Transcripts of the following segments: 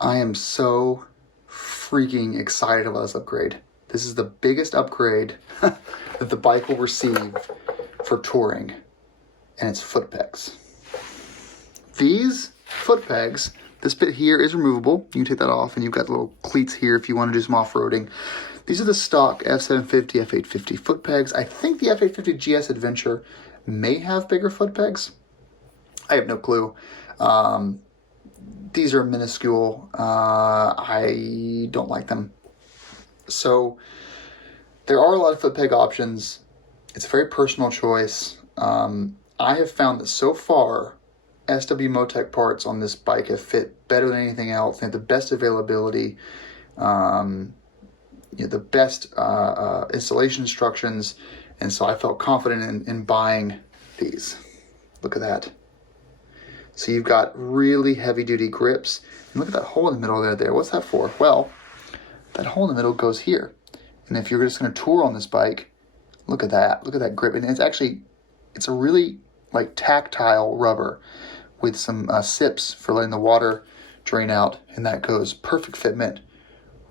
I am so freaking excited about this upgrade. This is the biggest upgrade that the bike will receive for touring, and it's foot pegs. These foot pegs, this bit here is removable. You can take that off, and you've got little cleats here if you want to do some off-roading. These are the stock F750, F850 foot pegs. I think the F850GS Adventure may have bigger foot pegs. I have no clue. These are minuscule. I don't like them. So there are a lot of foot peg options. It's a very personal choice. I have found that so far, SW-Motech parts on this bike have fit better than anything else. They have the best availability, the best installation instructions, and so I felt confident in buying these. Look at that. So you've got really heavy-duty grips. And look at that hole in the middle there. What's that for? Well, that hole in the middle goes here. And if you're just going to tour on this bike, look at that. Look at that grip. And it's a really like tactile rubber with some sips for letting the water drain out. And that goes perfect fitment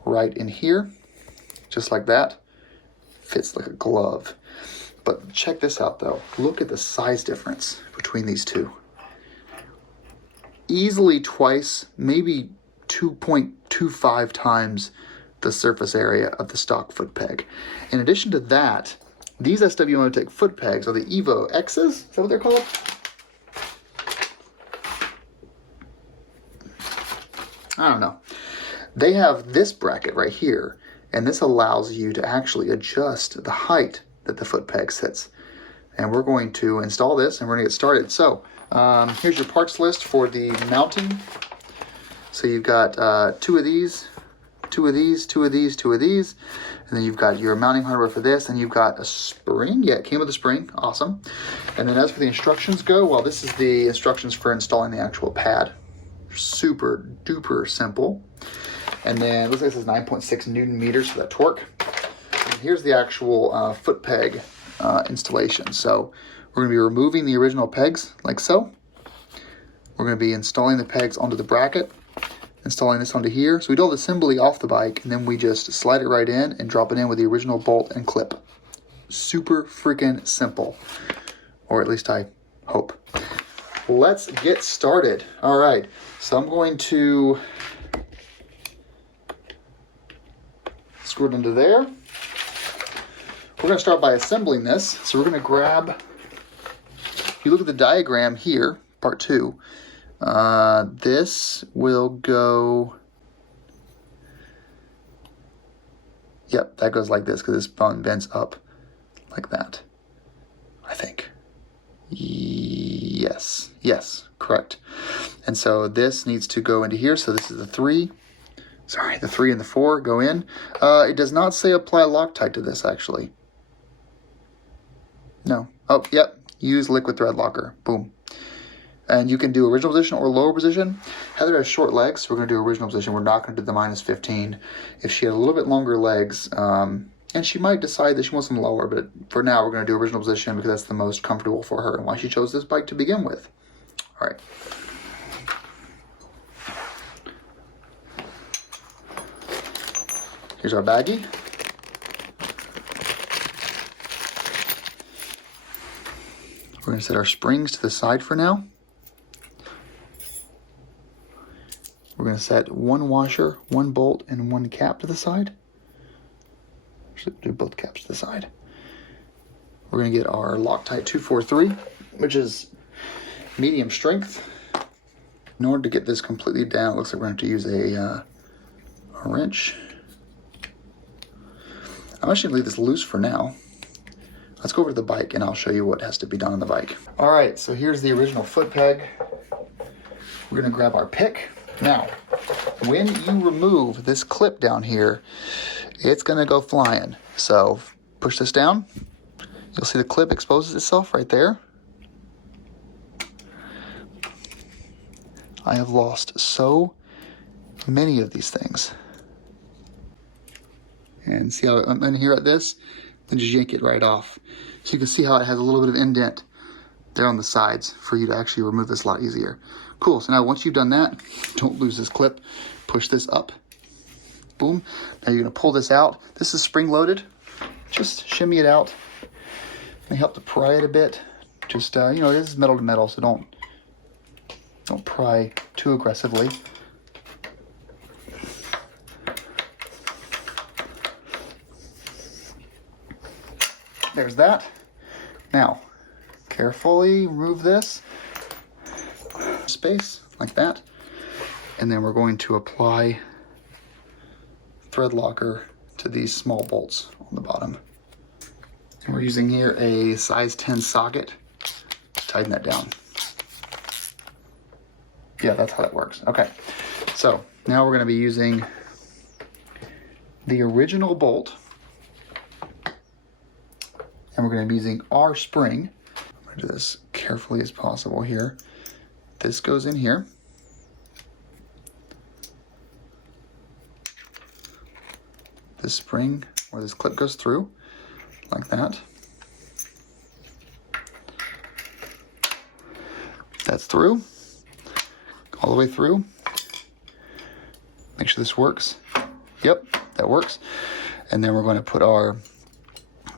right in here, just like that. Fits like a glove. But check this out though. Look at the size difference between these two. Easily twice, maybe 2.25 times the surface area of the stock foot peg. In addition to that, these SW-Motech foot pegs are the Evo X's. Is that what they're called? I don't know. They have this bracket right here, and this allows you to actually adjust the height that the foot peg sits. And we're going to install this, and we're going to get started. So here's your parts list for the mounting. So you've got two of these, two of these, two of these, two of these, and then you've got your mounting hardware for this, and you've got a spring. Yeah, it came with a spring. Awesome. And then as for the instructions go, well, this is the instructions for installing the actual pad. Super duper simple. And then it looks like this is 9.6 Newton meters for that torque. And here's the actual foot peg installation. So we're going to be removing the original pegs like so. We're going to be installing the pegs onto the bracket, installing this onto here. So we do all the assembly off the bike, and then we just slide it right in and drop it in with the original bolt and clip. Super freaking simple, or at least I hope. Let's get started. All right, so I'm going to screw it into there. We're going to start by assembling this. So we're going to grab, if you look at the diagram here, part 2, this will go, yep, that goes like this because this bone bends up like that, I think. Yes, correct. And so this needs to go into here. So this is the 3 and the 4 go in. It does not say apply Loctite to this, actually. No. Oh, yep. Use liquid Threadlocker. Boom. And you can do original position or lower position. Heather has short legs, so we're going to do original position. We're not going to do the -15. If she had a little bit longer legs, and she might decide that she wants them lower, but for now we're going to do original position because that's the most comfortable for her and why she chose this bike to begin with. All right. Here's our baggie. We're going to set our springs to the side for now. We're going to set 1 washer, 1 bolt, and 1 cap to the side. Actually, we'll do both caps to the side. We're going to get our Loctite 243, which is medium strength. In order to get this completely down, it looks like we're going to have to use a wrench. I'm actually going to leave this loose for now. Let's go over to the bike and I'll show you what has to be done on the bike. All right, so here's the original foot peg. We're going to grab our pick. Now, when you remove this clip down here, it's going to go flying. So push this down. You'll see the clip exposes itself right there. I have lost so many of these things. And see how I'm in here at this? Then just yank it right off. So you can see how it has a little bit of indent there on the sides for you to actually remove this a lot easier. Cool, so now once you've done that, don't lose this clip. Push this up, boom. Now you're gonna pull this out. This is spring loaded. Just shimmy it out. May help to pry it a bit. Just, you know, this is metal to metal, so don't pry too aggressively. There's that. Now, carefully remove this space like that. And then we're going to apply Threadlocker to these small bolts on the bottom. And we're using here a size 10 socket to tighten that down. Yeah, that's how that works. Okay, so now we're going to be using the original bolt, and we're going to be using our spring. I'm going to do this carefully as possible here. This goes in here. This spring, where this clip goes through, like that. That's through, all the way through. Make sure this works. Yep, that works. And then we're going to put our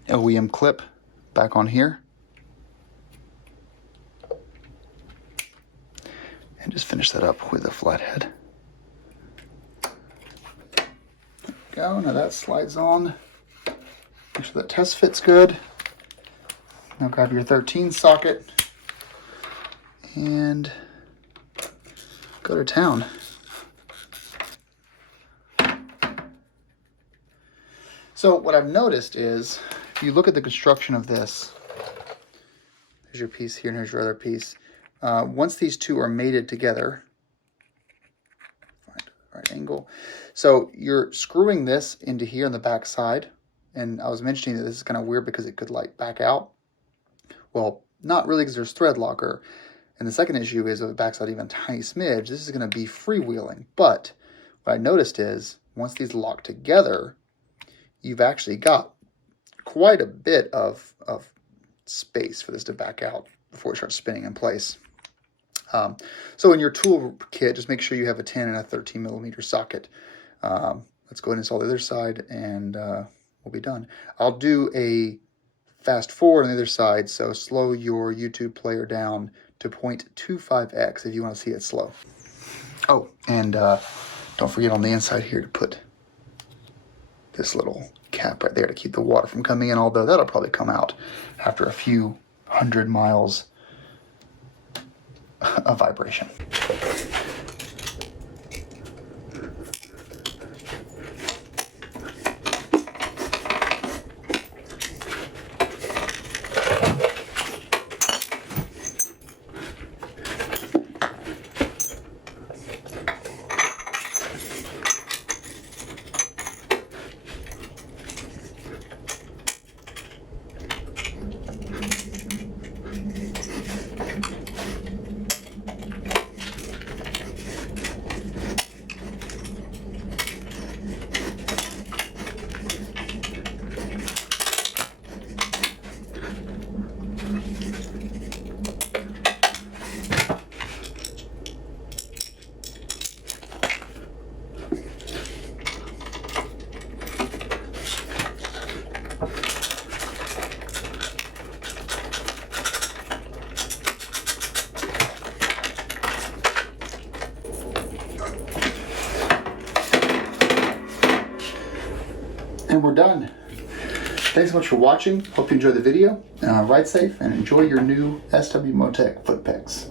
OEM clip back on here. And just finish that up with a flathead. There we go, now that slides on. Make sure that test fits good. Now grab your 13 socket and go to town. So what I've noticed is, if you look at the construction of this, there's your piece here and here's your other piece. Once these two are mated together, find the right angle. So you're screwing this into here on the back side. And I was mentioning that this is kind of weird because it could like back out. Well, not really, because there's Threadlocker. And the second issue is if it backs out even a tiny smidge, this is going to be freewheeling. But what I noticed is once these lock together, you've actually got quite a bit of space for this to back out before it starts spinning in place. So in your tool kit, just make sure you have a 10 and a 13 millimeter socket. Let's go ahead and install the other side, and we'll be done. I'll do a fast forward on the other side, so slow your YouTube player down to 0.25x if you want to see it slow. Oh, and don't forget on the inside here to put this little cap right there to keep the water from coming in, although that'll probably come out after a few 100 miles of vibration. And we're done. Thanks so much for watching. Hope you enjoyed the video. Ride safe and enjoy your new SW-Motech foot pegs.